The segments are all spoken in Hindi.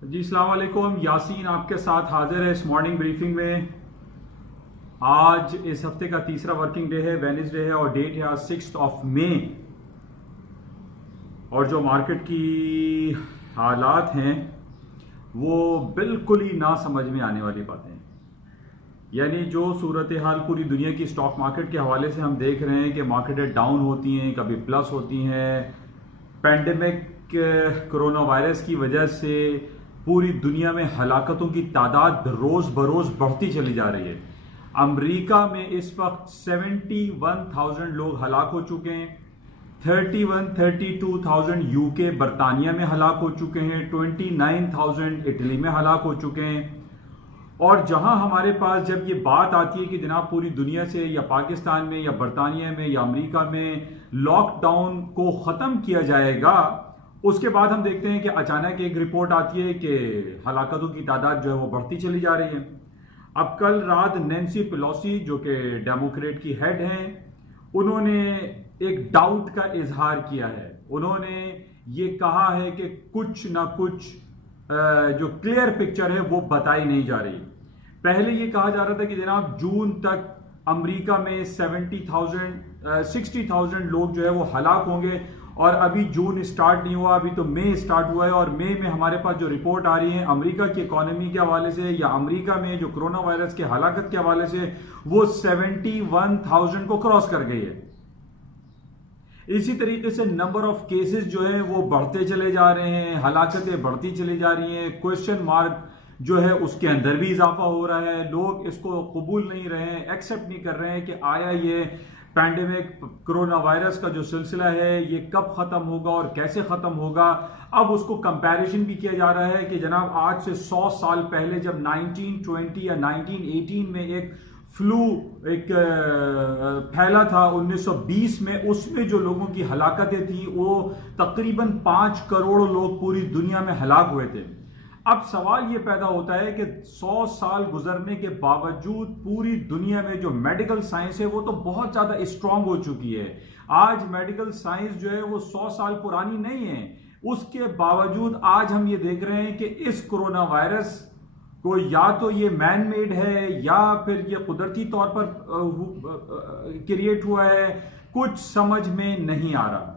जी अस्सलाम वालेकुम। यासीन आपके साथ हाजिर है इस मॉर्निंग ब्रीफिंग में। आज इस हफ्ते का तीसरा वर्किंग डे है, वेडनेसडे है और डेट है आज 6 मई। और जो मार्केट की हालात हैं वो बिल्कुल ही ना समझ में आने वाली बातें हैं। यानी जो सूरत हाल पूरी दुनिया की स्टॉक मार्केट के हवाले से हम देख रहे हैं कि मार्केटें डाउन होती हैं, कभी प्लस होती हैं। पेंडेमिक कोरोना वायरस की वजह से पूरी दुनिया में हलाकतों की तादाद रोज बरोज बढ़ती चली जा रही है। अमेरिका में इस वक्त 71,000 लोग हलाक हो चुके हैं। 32,000 यूके बरतानिया में हलाक हो चुके हैं। 29,000 इटली में हलाक हो चुके हैं। और जहां हमारे पास जब ये बात आती है कि जनाब पूरी दुनिया से या पाकिस्तान में या बरतानिया में या अमेरिका में लॉकडाउन को ख़त्म किया जाएगा, उसके बाद हम देखते हैं कि अचानक एक रिपोर्ट आती है कि हलाकतों की तादाद जो है वो बढ़ती चली जा रही है। अब कल रात नैन्सी पेलोसी जो कि डेमोक्रेट की हेड हैं, उन्होंने एक डाउट का इजहार किया है। उन्होंने ये कहा है कि कुछ ना कुछ जो क्लियर पिक्चर है वो बताई नहीं जा रही। पहले ये कहा जा रहा था कि जनाब जून तक अमेरिका में 60,000 लोग जो है वो हलाक होंगे, और अभी जून स्टार्ट नहीं हुआ, अभी तो मई स्टार्ट हुआ है। और मई में हमारे पास जो रिपोर्ट आ रही है अमेरिका की इकोनॉमी के हवाले से या अमेरिका में जो कोरोना वायरस के हलाकत के हवाले से, वो 71,000 को क्रॉस कर गई है। इसी तरीके से नंबर ऑफ केसेस जो है वो बढ़ते चले जा रहे हैं, हलाकतें बढ़ती चली जा रही हैं। क्वेश्चन मार्क जो है उसके अंदर भी इजाफा हो रहा है। लोग इसको कबूल नहीं रहे हैं, एक्सेप्ट नहीं कर रहे हैं कि आया ये पैंडेमिक कोरोना वायरस का जो सिलसिला है ये कब खत्म होगा और कैसे खत्म होगा। अब उसको कंपैरिजन भी किया जा रहा है कि जनाब आज से 100 साल पहले जब 1920 या 1918 में एक फ्लू एक फैला था 1920 में, उसमें जो लोगों की हलाकतें थी वो तकरीबन 5 करोड़ लोग पूरी दुनिया में हलाक हुए थे। अब सवाल ये पैदा होता है कि 100 साल गुजरने के बावजूद पूरी दुनिया में जो मेडिकल साइंस है वो तो बहुत ज्यादा स्ट्रांग हो चुकी है। आज मेडिकल साइंस जो है वो 100 साल पुरानी नहीं है। उसके बावजूद आज हम ये देख रहे हैं कि इस कोरोना वायरस को या तो ये मैन मेड है या फिर ये कुदरती तौर पर क्रिएट हुआ है, कुछ समझ में नहीं आ रहा।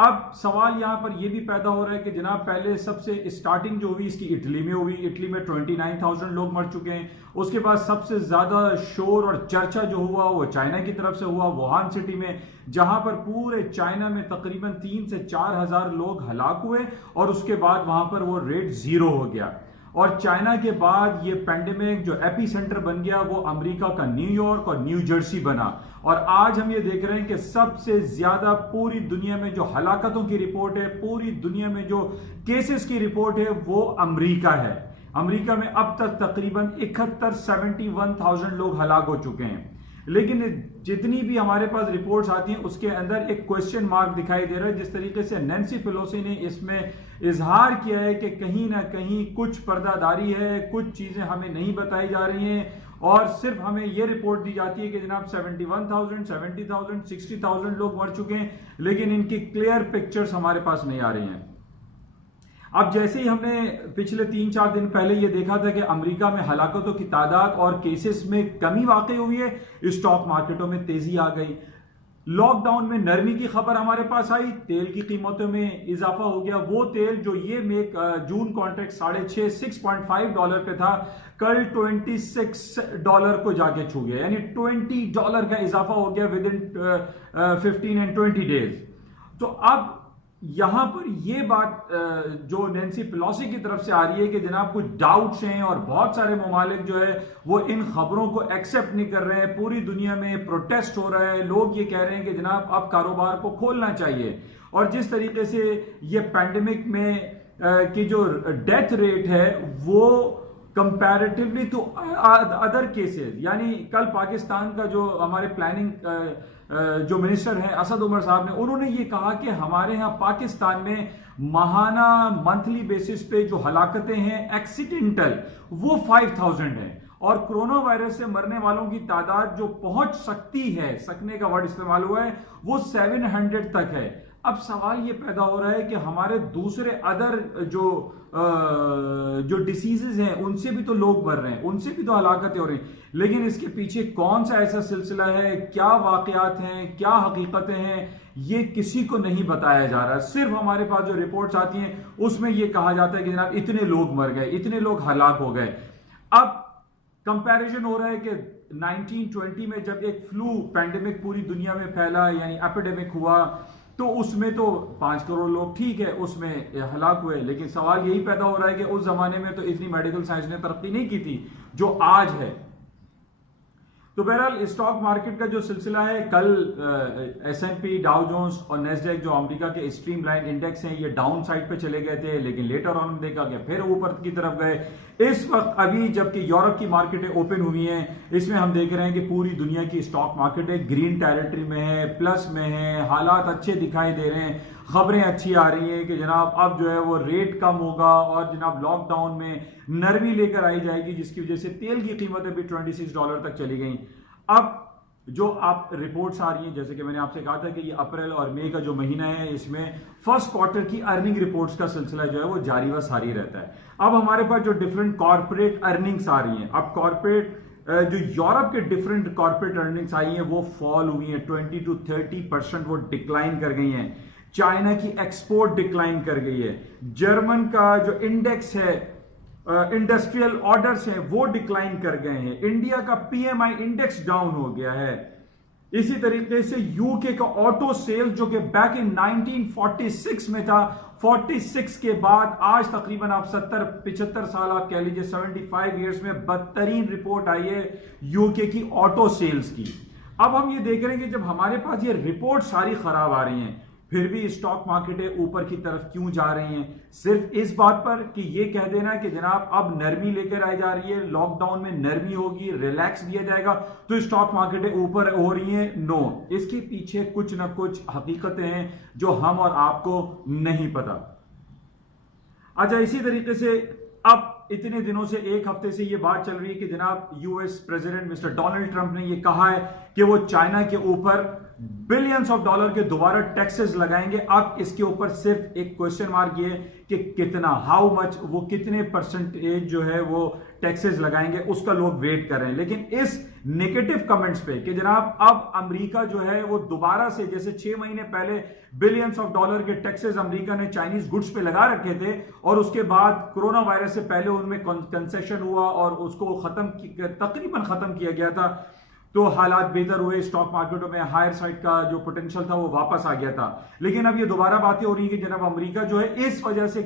अब सवाल यहां पर यह भी पैदा हो रहा है कि जनाब पहले सबसे स्टार्टिंग जो हुई इसकी इटली में हुई। इटली में 29,000 लोग मर चुके हैं। उसके बाद सबसे ज्यादा शोर और चर्चा जो हुआ वो चाइना की तरफ से हुआ, वुहान सिटी में, जहां पर पूरे चाइना में तकरीबन 3 से 4 हजार लोग हलाक हुए और उसके बाद वहां पर वो रेट 0 हो गया। और चाइना के बाद ये पेंडेमिक जो एपी सेंटर बन गया वो अमेरिका का न्यूयॉर्क और न्यू जर्सी बना। और आज हम ये देख रहे हैं कि सबसे ज्यादा पूरी दुनिया में जो हलाकतों की रिपोर्ट है, पूरी दुनिया में जो केसेस की रिपोर्ट है वो अमेरिका है। अमेरिका में अब तक तकरीबन 71,000 लोग हलाक हो चुके हैं। लेकिन जितनी भी हमारे पास रिपोर्ट्स आती हैं उसके अंदर एक क्वेश्चन मार्क दिखाई दे रहा है। जिस तरीके से नैन्सी पेलोसी ने इसमें इजहार किया है कि कहीं ना कहीं कुछ पर्दादारी है, कुछ चीजें हमें नहीं बताई जा रही हैं और सिर्फ हमें यह रिपोर्ट दी जाती है कि जनाब 71,000, 70,000, 60,000 लोग मर चुके हैं, लेकिन इनकी क्लियर पिक्चर्स हमारे पास नहीं आ रही हैं। अब जैसे ही हमने पिछले 3-4 दिन पहले ये देखा था कि अमेरिका में हलाकतों की तादाद और केसेस में कमी वाकई हुई है, स्टॉक मार्केटों में तेजी आ गई। लॉकडाउन में नरमी की खबर हमारे पास आई, तेल की कीमतों में इजाफा हो गया। वो तेल जो ये जून कॉन्ट्रैक्ट 6.5 डॉलर पे था, कल $26 को जाके छू गया, यानी $20 का इजाफा हो गया विद इन 15 एंड 20 डेज। तो अब यहां पर यह बात जो नैन्सी पेलोसी की तरफ से आ रही है कि जनाब कुछ डाउट्स हैं और बहुत सारे ममालिक जो है वो इन खबरों को एक्सेप्ट नहीं कर रहे हैं। पूरी दुनिया में प्रोटेस्ट हो रहा है, लोग ये कह रहे हैं कि जनाब अब कारोबार को खोलना चाहिए। और जिस तरीके से ये पैंडेमिक में की जो डेथ रेट है वो कंपैरेटिवली टू अदर केसेस, यानी कल पाकिस्तान का जो हमारे प्लानिंग जो मिनिस्टर हैं असद उमर साहब ने, उन्होंने ये कहा कि हमारे यहाँ पाकिस्तान में माहाना मंथली बेसिस पे जो हलाकतें हैं एक्सीडेंटल वो 5,000 है और कोरोना वायरस से मरने वालों की तादाद जो पहुंच सकती है, सकने का वर्ड इस्तेमाल हुआ है, वो 700 तक है। अब सवाल ये पैदा हो रहा है कि हमारे दूसरे अदर जो डिसीजेज हैं उनसे भी तो लोग मर रहे हैं, उनसे भी तो हलाकतें हो रही हैं, लेकिन इसके पीछे कौन सा ऐसा सिलसिला है, क्या वाकयात हैं, क्या हकीकतें हैं, ये किसी को नहीं बताया जा रहा। सिर्फ हमारे पास जो रिपोर्ट्स आती हैं उसमें यह कहा जाता है कि जनाब इतने लोग मर गए, इतने लोग हलाक हो गए। अब कंपैरिजन हो रहा है कि 1920 में जब एक फ्लू पैंडेमिक पूरी दुनिया में फैला, यानी एपिडेमिक हुआ, तो उसमें तो 5 करोड़ लोग ठीक है उसमें हलाक हुए, लेकिन सवाल यही पैदा हो रहा है कि उस जमाने में तो इतनी मेडिकल साइंस ने तरक्की नहीं की थी जो आज है। तो बहरहाल स्टॉक मार्केट का जो सिलसिला है, कल S&P, डाउ जोन्स और नेस्डैक जो अमेरिका के स्ट्रीमलाइन इंडेक्स हैं ये डाउन साइड पे चले गए थे, लेकिन लेटर ऑन देखा कि फिर ऊपर की तरफ गए। इस वक्त अभी जबकि यूरोप की मार्केटें ओपन हुई हैं, इसमें हम देख रहे हैं कि पूरी दुनिया की स्टॉक मार्केटें ग्रीन टेरिटरी में है, प्लस में है, हालात अच्छे दिखाई दे रहे हैं, खबरें अच्छी आ रही हैं कि जनाब अब जो है वो रेट कम होगा और जनाब लॉकडाउन में नरमी लेकर आई जाएगी, जिसकी वजह से तेल की कीमतें भी $26 तक चली गई। अब जो आप रिपोर्ट्स आ रही हैं, जैसे कि मैंने आपसे कहा था कि ये अप्रैल और मई का जो महीना है इसमें फर्स्ट क्वार्टर की अर्निंग रिपोर्ट्स का सिलसिला जो है वो जारी व सारी रहता है। अब हमारे पास जो डिफरेंट कॉर्पोरेट अर्निंग्स आ रही हैं, अब कॉर्पोरेट जो यूरोप के डिफरेंट कॉर्पोरेट अर्निंग्स आई हैं वो फॉल हुई हैं, 20 to 30% वो डिक्लाइन कर गई हैं। चाइना की एक्सपोर्ट डिक्लाइन कर गई है, जर्मन का जो इंडेक्स है इंडस्ट्रियल ऑर्डर्स हैं वो डिक्लाइन कर गए हैं, इंडिया का PMI इंडेक्स डाउन हो गया है। इसी तरीके से यूके का ऑटो सेल्स जो कि बैक इन 1946 में था, 46 के बाद आज तकरीबन आप 70-75 साल आप कह लीजिए 75 ईयर्स में बदतरीन रिपोर्ट आई है यूके की ऑटो सेल्स की। अब हम ये देख रहे हैं कि जब हमारे पास ये रिपोर्ट सारी खराब आ रही हैं फिर भी स्टॉक मार्केटें ऊपर की तरफ क्यों जा रही हैं? सिर्फ इस बात पर कि ये कह देना कि जनाब अब नरमी लेकर आई जा रही है, लॉकडाउन में नरमी होगी, रिलैक्स दिया जाएगा तो स्टॉक मार्केटें ऊपर हो रही हैं। नो, इसके पीछे कुछ ना कुछ हकीकतें हैं जो हम और आपको नहीं पता। अच्छा, इसी तरीके से अब इतने दिनों से, एक हफ्ते से ये बात चल रही है कि जनाब US president mister Donald Trump ने ये कहा है कि वो चाइना के ऊपर बिलियंस ऑफ डॉलर के दोबारा टैक्सेस लगाएंगे। अब इसके ऊपर सिर्फ एक क्वेश्चन मार्क ये कि कितना, हाउ मच, वो कितने परसेंटेज जो है वो टैक्सेस लगाएंगे उसका लोग वेट कर रहे हैं। लेकिन इस नेगेटिव कमेंट्स पे कि जनाब अब अमेरिका जो है वो दोबारा से, जैसे 6 महीने पहले बिलियंस ऑफ डॉलर के टैक्सेस अमेरिका ने चाइनीज गुड्स पे लगा रखे थे और उसके बाद कोरोना वायरस से पहले उनमें कंसेशन हुआ और उसको तकरीबन खत्म किया गया था, तो हालात बेहतर हुए, स्टॉक मार्केटों में हायर साइड का जो पोटेंशियल था वो वापस आ गया था। लेकिन अब ये दोबारा बातें हो रही है कि जनाब अमेरिका जो है इस वजह से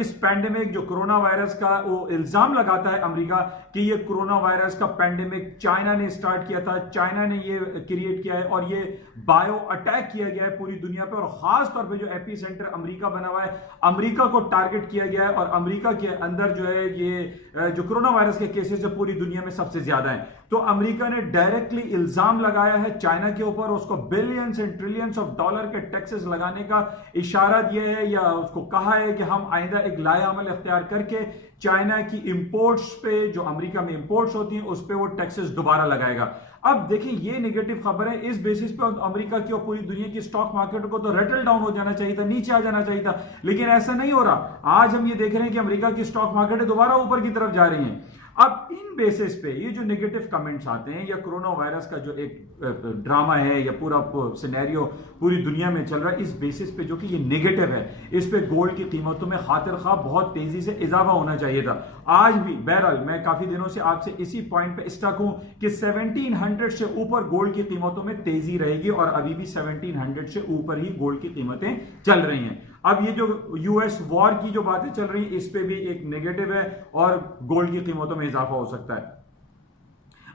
इस पैंडेमिक जो कोरोना वायरस का वो इल्जाम लगाता है अमेरिका कि ये कोरोना वायरस का पैंडेमिक चाइना ने स्टार्ट किया था, चाइना ने ये क्रिएट किया है और ये बायो अटैक किया गया है पूरी दुनिया पे और खास तौर पे जो एपी सेंटर अमेरिका बना हुआ है, अमेरिका को टारगेट किया गया है और अमेरिका के अंदर जो है ये जो कोरोना वायरस के केसेस जो पूरी दुनिया में सबसे ज्यादा है। तो अमेरिका ने डायरेक्टली इल्जाम लगाया है चाइना के ऊपर, उसको billions and trillions of dollar के टैक्सेस लगाने का इशारा दिया है या उसको कहा है कि हम आइंदा एक लाएअमल इख्तियार करके चाइना की इंपोर्ट्स पे, जो अमेरिका में इंपोर्ट्स होती हैं, उस पे वो टैक्सेस दोबारा लगाएगा। अब देखिए ये नेगेटिव खबर है, इस बेसिस पे अमेरिका की और पूरी दुनिया की स्टॉक मार्केट को तो रेटल डाउन हो जाना चाहिए था, नीचे आ जाना चाहिए था, लेकिन ऐसा नहीं हो रहा। आज हम ये देख रहे हैं कि अमेरिका की स्टॉक मार्केट दोबारा ऊपर की तरफ जा रही हैं। अब इन बेसिस पे ये जो नेगेटिव कमेंट्स आते हैं या कोरोना वायरस का जो एक ड्रामा है या पूरा सिनेरियो पूरी दुनिया में चल रहा है, इस बेसिस पे जो कि ये नेगेटिव है, इस पे गोल्ड की कीमतों में खातिर खा बहुत तेजी से इजाफा होना चाहिए था। आज भी बहरहाल मैं काफी दिनों से आपसे इसी पॉइंट पे स्टक हूं कि 1700 से ऊपर गोल्ड की कीमतों में तेजी रहेगी और अभी भी 1700 से ऊपर ही गोल्ड की कीमतें चल रही हैं। अब ये जो यूएस वॉर की जो बातें चल रही हैं इस पे भी एक नेगेटिव है और गोल्ड की कीमतों में इजाफा हो सकता है।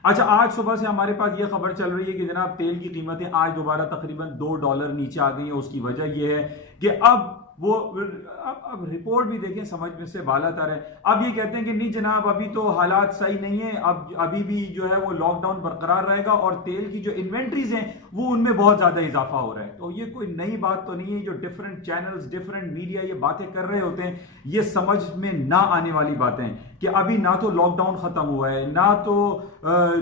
अच्छा, आज सुबह से हमारे पास ये खबर चल रही है कि जनाब तेल की कीमतें आज दोबारा तकरीबन $2 नीचे आ गई हैं। उसकी वजह यह है कि अब वो अब रिपोर्ट भी देखें, समझ में से बाला तर है। अब ये कहते हैं कि नहीं जनाब अभी तो हालात सही नहीं है, अब अभी भी जो है वो लॉकडाउन बरकरार रहेगा और तेल की जो इन्वेंट्रीज हैं वो उनमें बहुत ज्यादा इजाफा हो रहा है। तो ये कोई नई बात तो नहीं है, जो डिफरेंट चैनल्स डिफरेंट मीडिया ये बातें कर रहे होते हैं, ये समझ में ना आने वाली बातें हैं कि अभी ना तो लॉकडाउन खत्म हुआ है, ना तो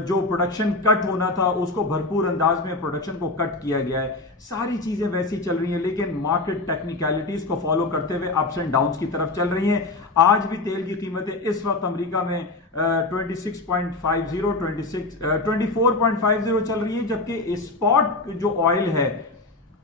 जो प्रोडक्शन कट होना था उसको भरपूर अंदाज में प्रोडक्शन को कट किया गया है। सारी चीजें वैसी चल रही हैं, लेकिन मार्केट टेक्निकलिटीज को फॉलो करते हुए अप्स एंड डाउन्स की तरफ चल रही हैं। आज भी तेल की कीमतें इस वक्त अमेरिका में 24.50 चल रही है, जबकि स्पॉट जो ऑयल है,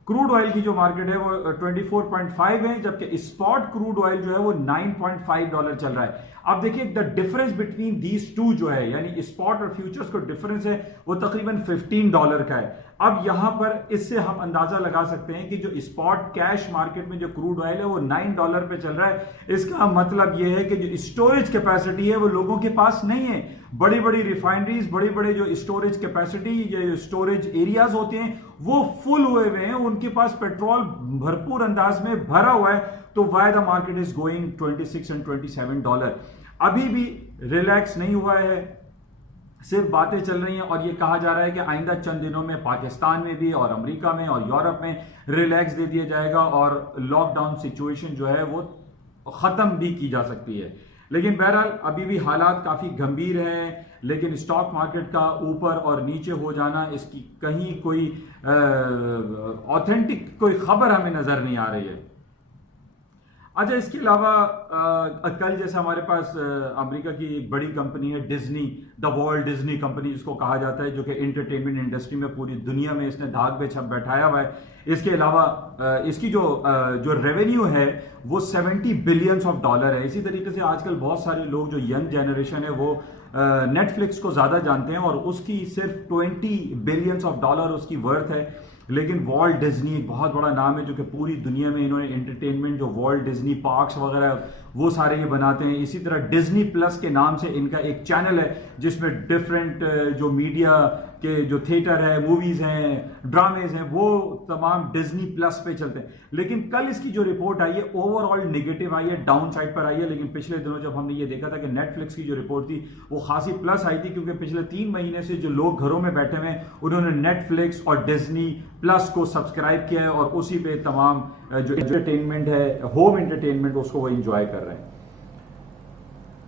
क्रूड ऑयल की जो मार्केट है वो 24.5 है, जबकि स्पॉट क्रूड ऑयल जो है वो $9.5 चल रहा है। अब देखिए the difference between these two जो है, यानी स्पॉट और फ्यूचर्स को डिफरेंस है वो तकरीबन $15 का है। अब यहां पर इससे हम अंदाजा लगा सकते हैं कि जो स्पॉट कैश मार्केट में जो क्रूड ऑयल है वो $9 पे चल रहा है। इसका मतलब यह है कि जो स्टोरेज कैपेसिटी है वो लोगों के पास नहीं है। बड़ी बड़ी रिफाइनरीज, बड़े बड़े जो स्टोरेज कैपेसिटी या स्टोरेज एरियाज होते हैं वो फुल हुए हुए हैं, उनके पास पेट्रोल भरपूर अंदाज में भरा हुआ है। तो why the market is going $26 and $27। अभी भी रिलैक्स नहीं हुआ है, सिर्फ बातें चल रही हैं और ये कहा जा रहा है कि आइंदा चंद दिनों में पाकिस्तान में भी और अमेरिका में और यूरोप में रिलैक्स दे दिया जाएगा और लॉकडाउन सिचुएशन जो है वो खत्म भी की जा सकती है। लेकिन बहरहाल अभी भी हालात काफी गंभीर हैं, लेकिन स्टॉक मार्केट का ऊपर और नीचे हो जाना, इसकी कहीं कोई ऑथेंटिक कोई खबर हमें नजर नहीं आ रही है। अच्छा, इसके अलावा कल जैसे हमारे पास अमेरिका की एक बड़ी कंपनी है Disney, the world Disney company जिसको कहा जाता है, जो कि एंटरटेनमेंट इंडस्ट्री में पूरी दुनिया में इसने धाक पे छप बैठाया हुआ है। इसके अलावा इसकी जो रेवेन्यू है वो $70 बिलियन है। इसी तरीके से आजकल बहुत सारे लोग जो यंग जनरेशन है वो नेटफ्लिक्स को ज्यादा जानते हैं और उसकी सिर्फ $20 बिलियन उसकी वर्थ है। लेकिन वॉल्ट डिज्नी एक बहुत बड़ा नाम है जो कि पूरी दुनिया में इन्होंने एंटरटेनमेंट, जो वॉल्ट डिज्नी पार्क्स वगैरह वो सारे ये बनाते हैं। इसी तरह डिज्नी प्लस के नाम से इनका एक चैनल है जिसमें डिफरेंट जो मीडिया के जो थिएटर है, मूवीज हैं, ड्रामेज हैं, वो तमाम डिज्नी प्लस पे चलते हैं। लेकिन कल इसकी जो रिपोर्ट आई है ओवरऑल नेगेटिव आई है, डाउन साइड पर आई है। लेकिन पिछले दिनों जब हमने ये देखा था कि नेटफ्लिक्स की जो रिपोर्ट थी वो खासी प्लस आई थी, क्योंकि पिछले 3 महीने से जो लोग घरों में बैठे हुए उन्होंने नेटफ्लिक्स और डिज्नी प्लस को सब्सक्राइब किया है और उसी पे तमाम जो एंटरटेनमेंट है, होम एंटरटेनमेंट, उसको वो एंजॉय कर रहे हैं।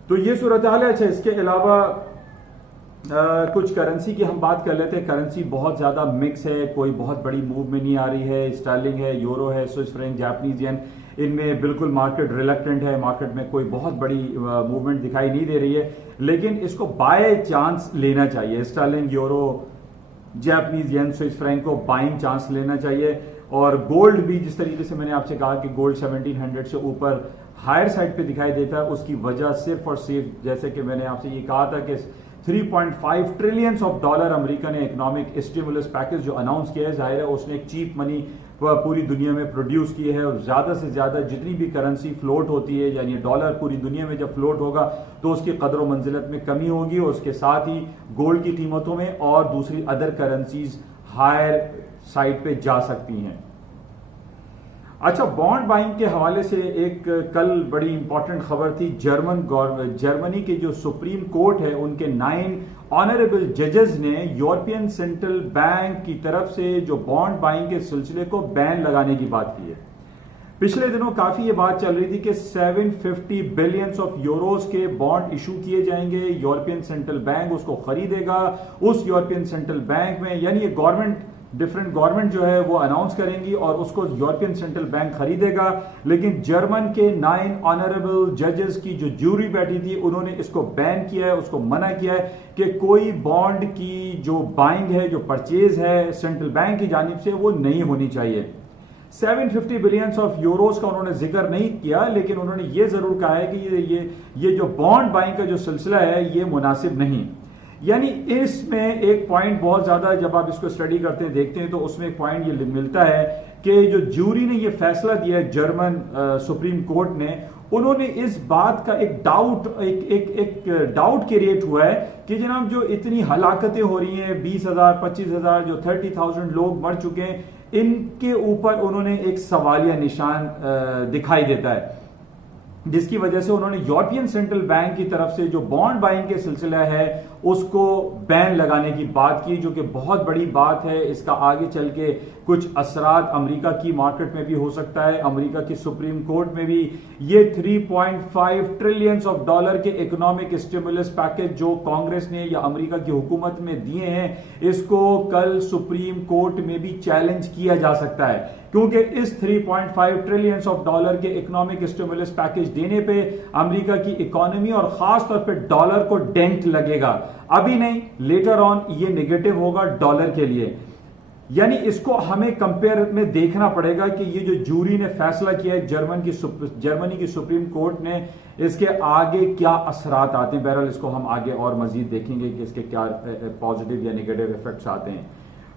तो ये सूरत हाल है। अच्छा, इसके अलावा कुछ करेंसी की हम बात कर लेते हैं। करेंसी बहुत ज्यादा मिक्स है, कोई बहुत बड़ी मूव में नहीं आ रही है। स्टर्लिंग है, यूरो है, स्विस फ्रैंक, जापानीज येन, इनमें बिल्कुल मार्केट रिलक्टेंट है। मार्केट में कोई बहुत बड़ी मूवमेंट दिखाई नहीं दे रही है, लेकिन इसको बाय चांस लेना चाहिए। Sterling, euro, Japanese yen, Swiss franc को बाइंग चांस लेना चाहिए। और गोल्ड भी, जिस तरीके से मैंने आपसे कहा कि गोल्ड 1700 से ऊपर हायर साइड पे दिखाई देता है, उसकी वजह सिर्फ और सिर्फ, जैसे कि मैंने आपसे ये कहा था कि $3.5 ट्रिलियन अमेरिका ने इकोनॉमिक स्टिमुलस पैकेज जो अनाउंस किया है, जाहिर है उसने एक चीप मनी पूरी दुनिया में प्रोड्यूस की है। और ज्यादा से ज्यादा जितनी भी करेंसी फ्लोट होती है, यानी डॉलर पूरी दुनिया में जब फ्लोट होगा तो उसकी कदर मंजिलत में कमी होगी, और उसके साथ ही गोल्ड की कीमतों में और दूसरी अदर करेंसीज हायर साइड पे जा सकती हैं। अच्छा, बॉन्ड बाइंग के हवाले से एक कल बड़ी इंपॉर्टेंट खबर थी। जर्मनी के जो सुप्रीम कोर्ट है उनके 9 ऑनरेबल जजेस ने यूरोपियन सेंट्रल बैंक की तरफ से जो बॉन्ड बाइंग के सिलसिले को बैन लगाने की बात की है। पिछले दिनों काफी ये बात चल रही थी कि 750 बिलियन यूरोस के बॉन्ड इशू किए जाएंगे, यूरोपियन सेंट्रल बैंक उसको खरीदेगा। उस यूरोपियन सेंट्रल बैंक में, यानी ये डिफरेंट गवर्नमेंट जो है वो अनाउंस करेंगी और उसको यूरोपियन सेंट्रल बैंक खरीदेगा। लेकिन जर्मन के 9 ऑनरेबल जजेस की जो ज्यूरी बैठी थी उन्होंने इसको बैन किया है, उसको मना किया है कि कोई बॉन्ड की जो बाइंग है, जो परचेज है सेंट्रल बैंक की जानिब से, वो नहीं होनी चाहिए। 750 बिलियन यूरोस का उन्होंने जिक्र नहीं किया, लेकिन उन्होंने ये जरूर कहा है कि ये जो बॉन्ड बाइंग का जो सिलसिला है ये मुनासिब नहीं। यानी इसमें एक पॉइंट बहुत ज्यादा, जब आप इसको स्टडी करते हैं, देखते हैं, तो उसमें एक पॉइंट ये मिलता है कि जो ज्यूरी ने ये फैसला दिया है जर्मन सुप्रीम कोर्ट ने, उन्होंने इस बात का एक डाउट क्रिएट हुआ है कि जनाब जो इतनी हलाकतें हो रही हैं, 20,000 25,000 जो 30,000 लोग मर चुके हैं, इनके ऊपर उन्होंने एक सवालिया निशान दिखाई देता है, जिसकी वजह से उन्होंने यूरोपियन सेंट्रल बैंक की तरफ से जो बॉन्ड बाइंग के सिलसिला है उसको बैन लगाने की बात की, जो कि बहुत बड़ी बात है। इसका आगे चल के कुछ असरात अमेरिका की मार्केट में भी हो सकता है, अमेरिका की सुप्रीम कोर्ट में भी। ये 3.5 ट्रिलियन ऑफ डॉलर के इकोनॉमिक स्टिमुलस पैकेज जो कांग्रेस ने या अमेरिका की हुकूमत में दिए हैं, इसको कल सुप्रीम कोर्ट में भी चैलेंज किया जा सकता है, क्योंकि इस 3.5 ट्रिलियन ऑफ डॉलर के इकोनॉमिक स्टिमुलस पैकेज देने पे अमेरिका की इकोनॉमी और खास तौर पे डॉलर को डेंट लगेगा। अभी नहीं, लेटर ऑन ये नेगेटिव होगा डॉलर के लिए। यानी इसको हमें कंपेयर में देखना पड़ेगा कि ये जो जूरी ने फैसला किया है जर्मनी की सुप्रीम कोर्ट ने, इसके आगे क्या असरात आते हैं। बहरहाल इसको हम आगे और मजीद देखेंगे कि इसके क्या पॉजिटिव या नेगेटिव इफेक्ट्स आते हैं।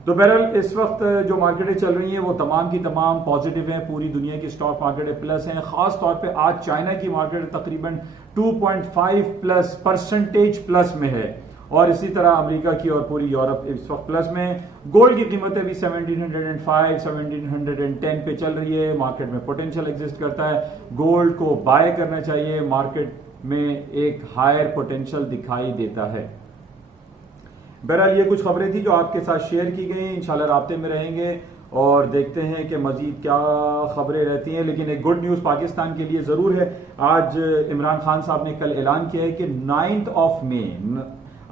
तो बहरहाल इस वक्त जो मार्केटें चल रही हैं वो तमाम की तमाम पॉजिटिव हैं, पूरी दुनिया की स्टॉक मार्केटें प्लस हैं। खास तौर पे आज चाइना की मार्केट तकरीबन 2.5% प्लस में है, और इसी तरह अमेरिका की और पूरी यूरोप इस वक्त प्लस में। गोल्ड की कीमतें भी 1705 1710 पे चल रही है। मार्केट में पोटेंशियल एग्जिस्ट करता है, गोल्ड को बाय करना चाहिए, मार्केट में एक हायर पोटेंशियल दिखाई देता है। बहरहाल ये कुछ खबरें थी जो आपके साथ शेयर की गई। इंशाल्लाह राब्ते में रहेंगे और देखते हैं कि मजीद क्या खबरें रहती हैं। लेकिन एक गुड न्यूज़ पाकिस्तान के लिए ज़रूर है। आज इमरान खान साहब ने कल ऐलान किया है कि 9 मई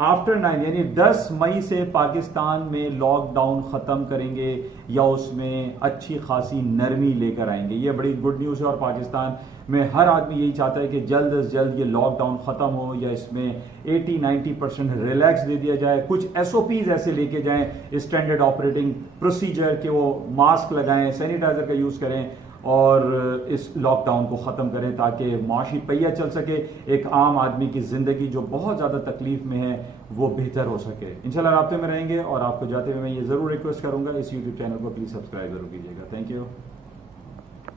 आफ्टर 9 यानी 10 मई से पाकिस्तान में लॉकडाउन ख़त्म करेंगे या उसमें अच्छी खासी नरमी लेकर आएंगे। ये बड़ी गुड न्यूज़ है, और पाकिस्तान में हर आदमी यही चाहता है कि जल्द से जल्द ये लॉकडाउन ख़त्म हो या इसमें 80-90% रिलैक्स दे दिया जाए। कुछ SOPs ऐसे लेके जाएं, स्टैंडर्ड ऑपरेटिंग प्रोसीजर के, वो मास्क लगाएं, सैनिटाइजर का यूज़ करें और इस लॉकडाउन को ख़त्म करें ताकि माशी पहिया चल सके, एक आम आदमी की ज़िंदगी जो बहुत ज़्यादा तकलीफ में है वो बेहतर हो सके। इंशाल्लाह राब्ते में रहेंगे, और आपको जाते हुए मैं ये ज़रूर रिक्वेस्ट करूँगा इस यूट्यूब चैनल को प्लीज़ सब्सक्राइब जरूर कीजिएगा। Thank you.